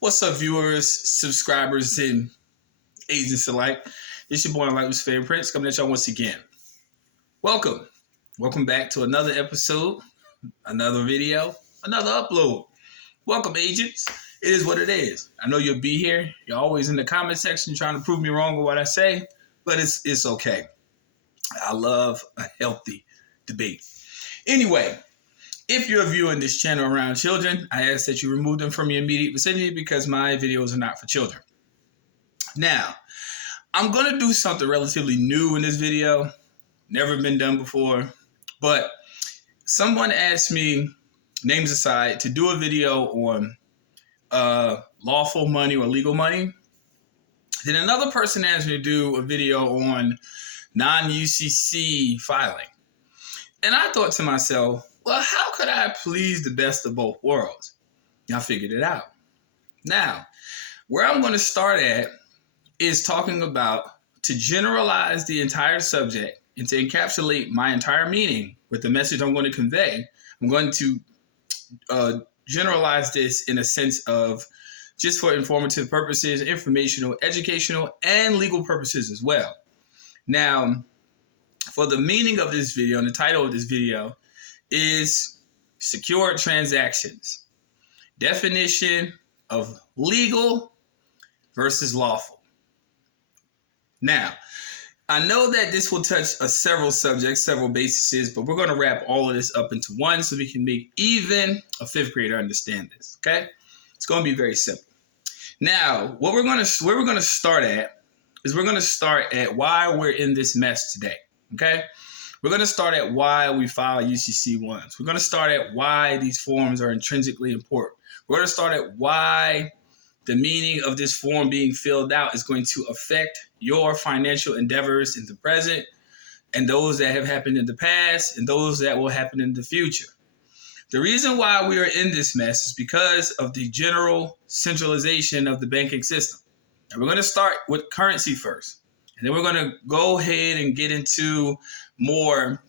What's up, viewers, subscribers, and agents alike? It's your boy, Luciferian Prince, coming at y'all once again. Welcome. Welcome back to another episode, another video, another upload. Welcome, agents. It is what it is. I know you'll be here. You're always in the comment section trying to prove me wrong with what I say, but it's okay. I love a healthy debate. Anyway, if you're viewing this channel around children, I ask that you remove them from your immediate vicinity because my videos are not for children. Now, I'm going to do something relatively new in this video. Never been done before. But someone asked me, names aside, to do a video on lawful money or legal money. Then another person asked me to do a video on non-UCC filing. And I thought to myself, well, how could I please the best of both worlds? And I figured it out. Now, where I'm going to start at is talking about, to generalize the entire subject and to encapsulate my entire meaning with the message I'm going to convey, I'm going to generalize this in a sense of just for informative purposes, informational, educational, and legal purposes as well. Now, for the meaning of this video and the title of this video is secure transactions. Definition of legal versus lawful. Now, I know that this will touch several subjects, several bases, but we're going to wrap all of this up into one so we can make even a fifth grader understand this, okay? It's going to be very simple. Now, where we're going to start at is we're going to start at why we're in this mess today, okay? We're going to start at why we file UCC ones. We're going to start at why these forms are intrinsically important. We're going to start at why the meaning of this form being filled out is going to affect your financial endeavors in the present and those that have happened in the past and those that will happen in the future. The reason why we are in this mess is because of the general centralization of the banking system. And we're going to start with currency first. And then we're going to go ahead and get into more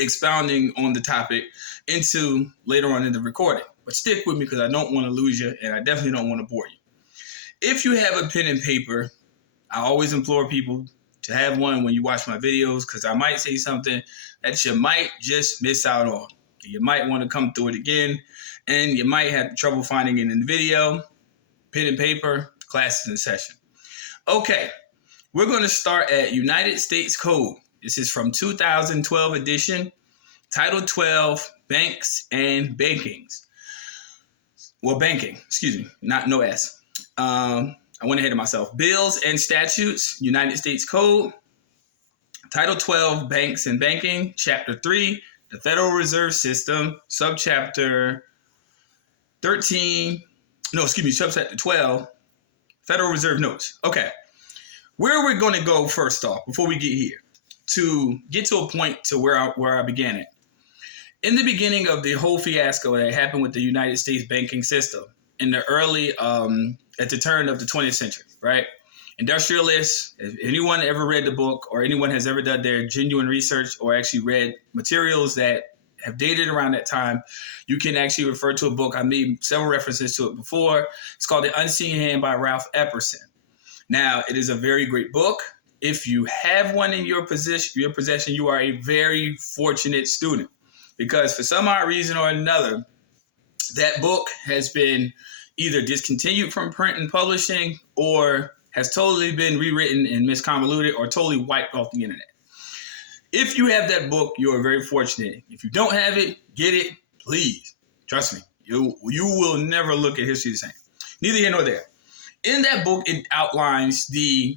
expounding on the topic into later on in the recording. But stick with me because I don't want to lose you and I definitely don't want to bore you. If you have a pen and paper, I always implore people to have one when you watch my videos because I might say something that you might just miss out on. You might want to come through it again and you might have trouble finding it in the video. Pen and paper, class is in session. Okay. We're going to start at United States Code. This is from 2012 edition, Title 12, Banks and Bankings. Well, banking, excuse me, no S. I went ahead of myself. Bills and Statutes, United States Code, Title 12, Banks and Banking, Chapter 3, the Federal Reserve System, Subchapter 12, Federal Reserve Notes. Okay. Where are we going to go first off before we get here to get to a point to where I began it? In the beginning of the whole fiasco that happened with the United States banking system in the early, at the turn of the 20th century, right? Industrialists, if anyone ever read the book or anyone has ever done their genuine research or actually read materials that have dated around that time, you can actually refer to a book. I made several references to it before. It's called The Unseen Hand by Ralph Epperson. Now, it is a very great book. If you have one in your possession, you are a very fortunate student because for some odd reason or another, that book has been either discontinued from print and publishing or has totally been rewritten and misconvoluted or totally wiped off the internet. If you have that book, you are very fortunate. If you don't have it, get it, please. Trust me, you will never look at history the same. Neither here nor there. In that book, it outlines the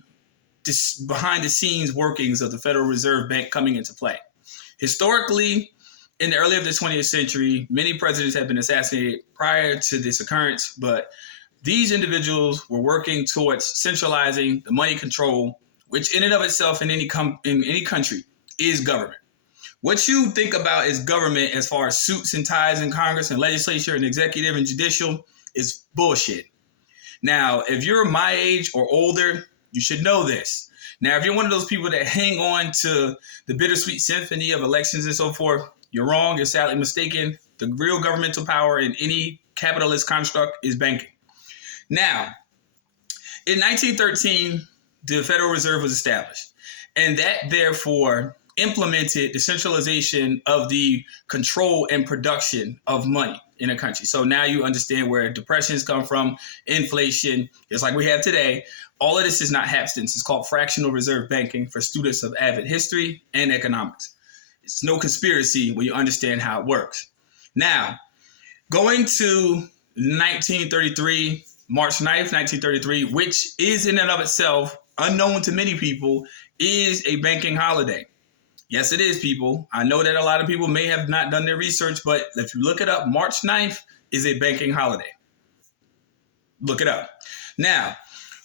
behind-the-scenes workings of the Federal Reserve Bank coming into play. Historically, in the early of the 20th century, many presidents have been assassinated prior to this occurrence, but these individuals were working towards centralizing the money control, which in and of itself in any country is government. What you think about as government as far as suits and ties in Congress and legislature and executive and judicial is bullshit. Now, if you're my age or older, you should know this. Now, if you're one of those people that hang on to the bittersweet symphony of elections and so forth, you're wrong. You're sadly mistaken. The real governmental power in any capitalist construct is banking. Now, in 1913, the Federal Reserve was established, and that therefore implemented the centralization of the control and production of money in a country. So now you understand where depressions come from, inflation, just like we have today. All of this is not happenstance. It's called fractional reserve banking for students of avid history and economics. It's no conspiracy when you understand how it works. Now, going to 1933, March 9th, 1933, which is in and of itself unknown to many people, is a banking holiday. Yes, it is, people. I know that a lot of people may have not done their research, but if you look it up, March 9th is a banking holiday. Look it up. Now,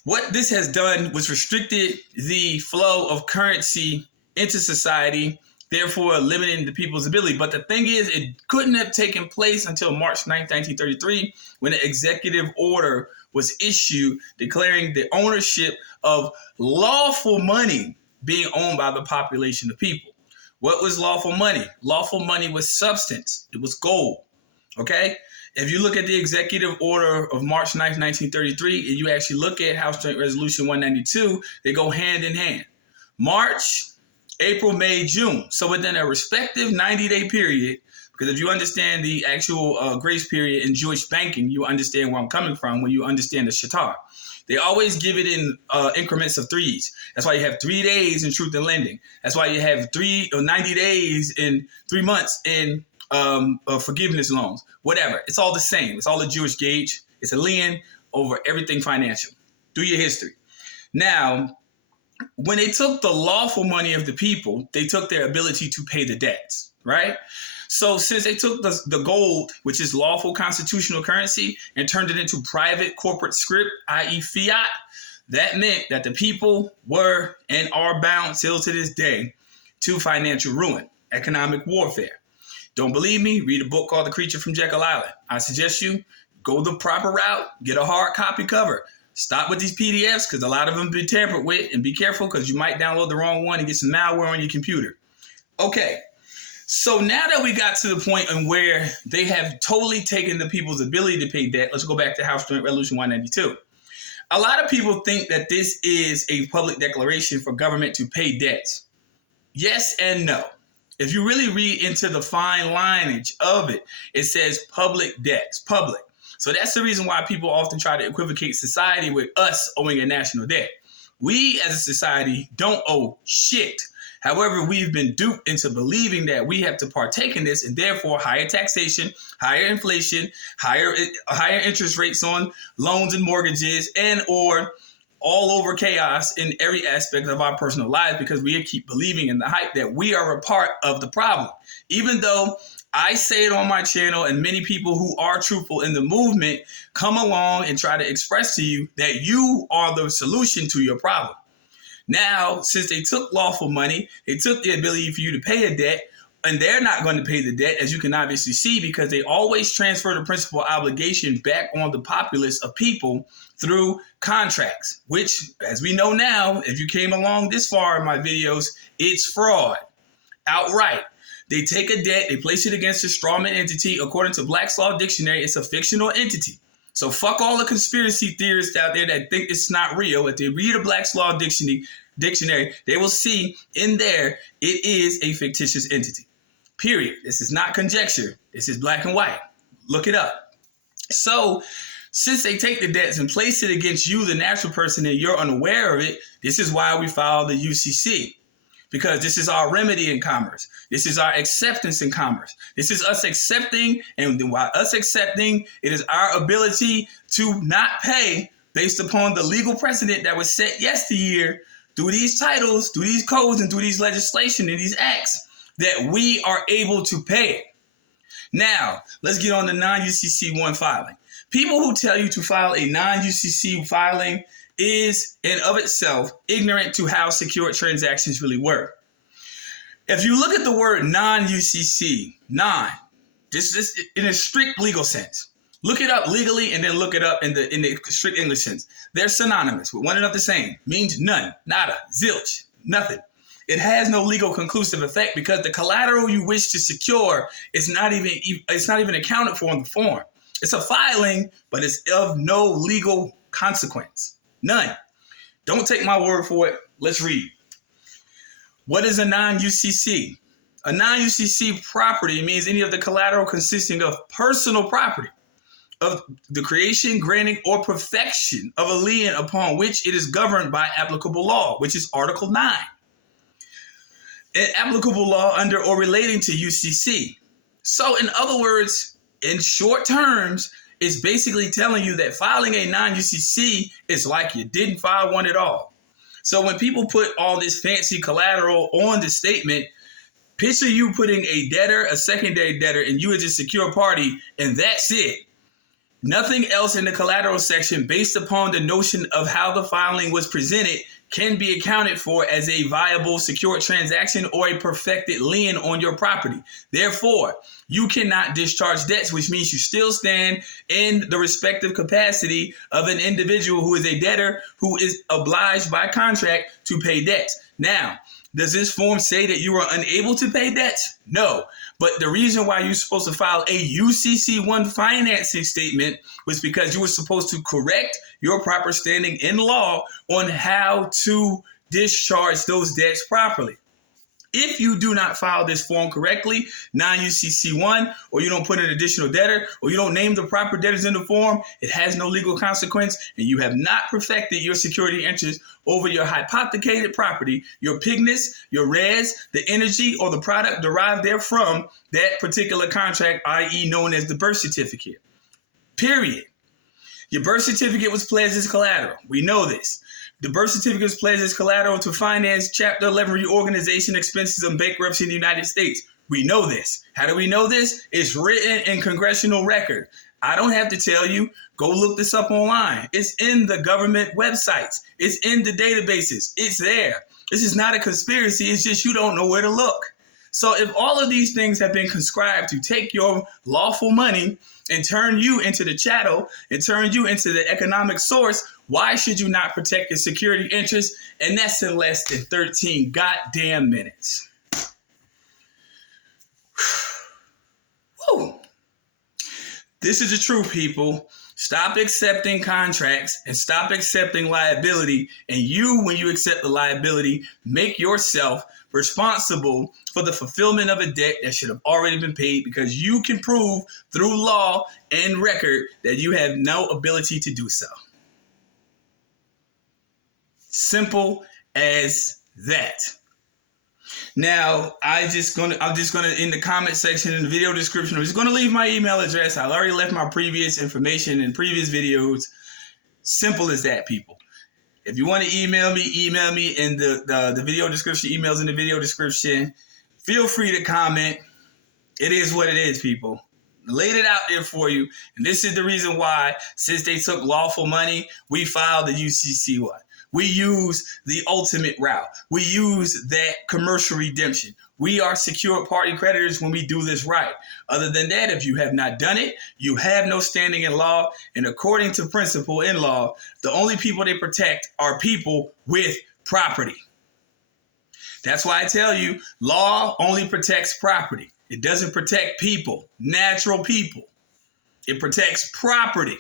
what this has done was restricted the flow of currency into society, therefore limiting the people's ability. But the thing is, it couldn't have taken place until March 9th, 1933, when an executive order was issued declaring the ownership of lawful money being owned by the population of people. What was lawful money? Lawful money was substance. It was gold. Okay? If you look at the executive order of March 9th, 1933, and you actually look at House Joint Resolution 192, they go hand in hand. March, April, May, June. So within a respective 90-day period, because if you understand the actual grace period in Jewish banking, you understand where I'm coming from when you understand the shatar. They always give it in increments of threes. That's why you have 3 days in truth and lending. That's why you have 90 days in 3 months in forgiveness loans. Whatever. It's all the same. It's all a Jewish gauge. It's a lien over everything financial. Do your history. Now, when they took the lawful money of the people, they took their ability to pay the debts, right? So since they took the gold, which is lawful constitutional currency, and turned it into private corporate script, i.e. fiat, that meant that the people were and are bound still to this day to financial ruin, economic warfare. Don't believe me? Read a book called The Creature from Jekyll Island. I suggest you go the proper route, get a hard copy cover. Stop with these PDFs because a lot of them be tampered with, and be careful because you might download the wrong one and get some malware on your computer. Okay. So now that we got to the point in where they have totally taken the people's ability to pay debt, let's go back to House Joint Resolution 192. A lot of people think that this is a public declaration for government to pay debts. Yes and no. If you really read into the fine lineage of it, it says public debts, public. So that's the reason why people often try to equivocate society with us owing a national debt. We as a society don't owe shit. However, we've been duped into believing that we have to partake in this, and therefore higher taxation, higher inflation, higher interest rates on loans and mortgages, and or all over chaos in every aspect of our personal lives, because we keep believing in the hype that we are a part of the problem. Even though I say it on my channel, and many people who are truthful in the movement come along and try to express to you that you are the solution to your problem. Now, since they took lawful money, they took the ability for you to pay a debt, and they're not going to pay the debt, as you can obviously see, because they always transfer the principal obligation back on the populace of people through contracts, which, as we know now, if you came along this far in my videos, it's fraud outright. They take a debt, they place it against a strawman entity. According to Black's Law Dictionary, it's a fictional entity. So fuck all the conspiracy theorists out there that think it's not real. If they read a Black's Law Dictionary, they will see in there it is a fictitious entity. Period. This is not conjecture. This is black and white. Look it up. So since they take the debts and place it against you, the natural person, and you're unaware of it, this is why we file the UCC. Because this is our remedy in commerce. This is our acceptance in commerce. This is us accepting, and while us accepting, it is our ability to not pay based upon the legal precedent that was set yesteryear through these titles, through these codes, and through these legislation and these acts, that we are able to pay it. Now, let's get on the non-UCC 1 filing. People who tell you to file a non-UCC filing is in of itself ignorant to how secure transactions really work. If you look at the word non-UCC, this in a strict legal sense, look it up legally and then look it up in the strict English sense. They're synonymous with one another, the same. Means none, nada, zilch, nothing. It has no legal conclusive effect because the collateral you wish to secure is not even accounted for in the form. It's a filing, but it's of no legal consequence. None. Don't take my word for it. Let's read. What is a non-UCC? A non-UCC property means any of the collateral consisting of personal property, of the creation, granting, or perfection of a lien upon which it is governed by applicable law, which is Article 9. And applicable law under or relating to UCC. So in other words, in short terms, it's basically telling you that filing a non-UCC is like you didn't file one at all. So when people put all this fancy collateral on the statement, picture you putting a debtor, a secondary debtor, and you as a secure party, and that's it. Nothing else in the collateral section based upon the notion of how the filing was presented can be accounted for as a viable secured transaction or a perfected lien on your property. Therefore, you cannot discharge debts, which means you still stand in the respective capacity of an individual who is a debtor who is obliged by contract to pay debts. Now, does this form say that you are unable to pay debts? No. But the reason why you're supposed to file a UCC1 financing statement was because you were supposed to correct your proper standing in law on how to discharge those debts properly. If you do not file this form correctly, non-UCC1, or you don't put an additional debtor, or you don't name the proper debtors in the form, it has no legal consequence, and you have not perfected your security interest over your hypothecated property, your pigness, your res, the energy, or the product derived therefrom that particular contract, i.e. known as the birth certificate. Period. Your birth certificate was pledged as collateral. We know this. The birth certificate was pledged as collateral to finance Chapter 11 reorganization expenses and bankruptcy in the United States. We know this. How do we know this? It's written in congressional record. I don't have to tell you. Go look this up online. It's in the government websites. It's in the databases. It's there. This is not a conspiracy. It's just you don't know where to look. So if all of these things have been conscribed to take your lawful money and turn you into the chattel and turn you into the economic source, why should you not protect your security interests? And that's in less than 13 goddamn minutes. Woo. This is the truth, people. Stop accepting contracts and stop accepting liability. And you, when you accept the liability, make yourself responsible for the fulfillment of a debt that should have already been paid, because you can prove through law and record that you have no ability to do so. Simple as that. Now, I'm just gonna in the comment section, in the video description, I'm just gonna leave my email address. I already left my previous information in previous videos. Simple as that, people. If you want to email me in the video description, emails in the video description. Feel free to comment. It is what it is, people. Laid it out there for you. And this is the reason why, since they took lawful money, we filed the UCC one. We use the ultimate route. We use that commercial redemption. We are secure party creditors when we do this right. Other than that, if you have not done it, you have no standing in law. And according to principle in law, the only people they protect are people with property. That's why I tell you, law only protects property. It doesn't protect people, natural people. It protects property.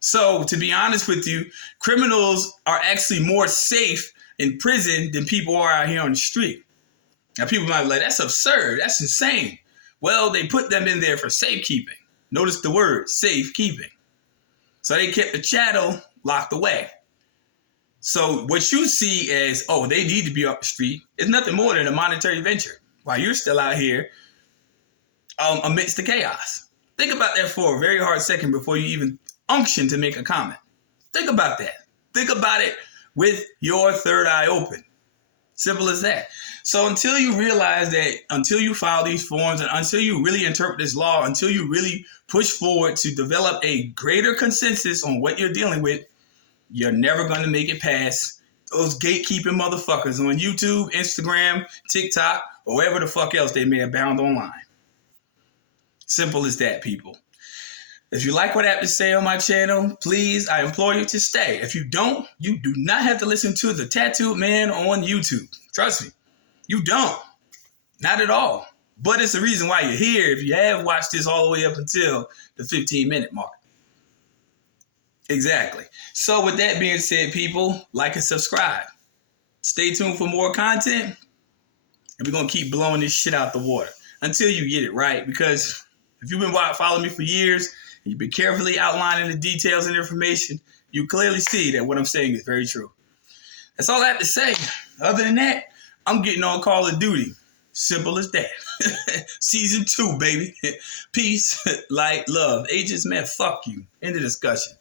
So, to be honest with you, criminals are actually more safe in prison than people are out here on the street. Now, people might be like, that's absurd. That's insane. Well, they put them in there for safekeeping. Notice the word, safekeeping. So they kept the chattel locked away. So what you see as, oh, they need to be up the street, is nothing more than a monetary venture while you're still out here amidst the chaos. Think about that for a very hard second before you even unction to make a comment. Think about that. Think about it with your third eye open. Simple as that. So until you realize that, until you file these forms, and until you really interpret this law, until you really push forward to develop a greater consensus on what you're dealing with, you're never going to make it past those gatekeeping motherfuckers on YouTube, Instagram, TikTok, or wherever the fuck else they may have bound online. Simple as that, people. If you like what I have to say on my channel, please, I implore you to stay. If you don't, you do not have to listen to the Tattooed Man on YouTube. Trust me, you don't. Not at all. But it's the reason why you're here if you have watched this all the way up until the 15-minute mark. Exactly. So with that being said, people, like and subscribe. Stay tuned for more content. And we're going to keep blowing this shit out the water until you get it right. Because if you've been following me for years, and you've been carefully outlining the details and information, you clearly see that what I'm saying is very true. That's all I have to say. Other than that, I'm getting on Call of Duty. Simple as that. Season 2, baby. Peace, light, love. Agents, man, fuck you. End of discussion.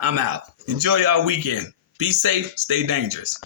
I'm out. Enjoy y'all weekend. Be safe. Stay dangerous.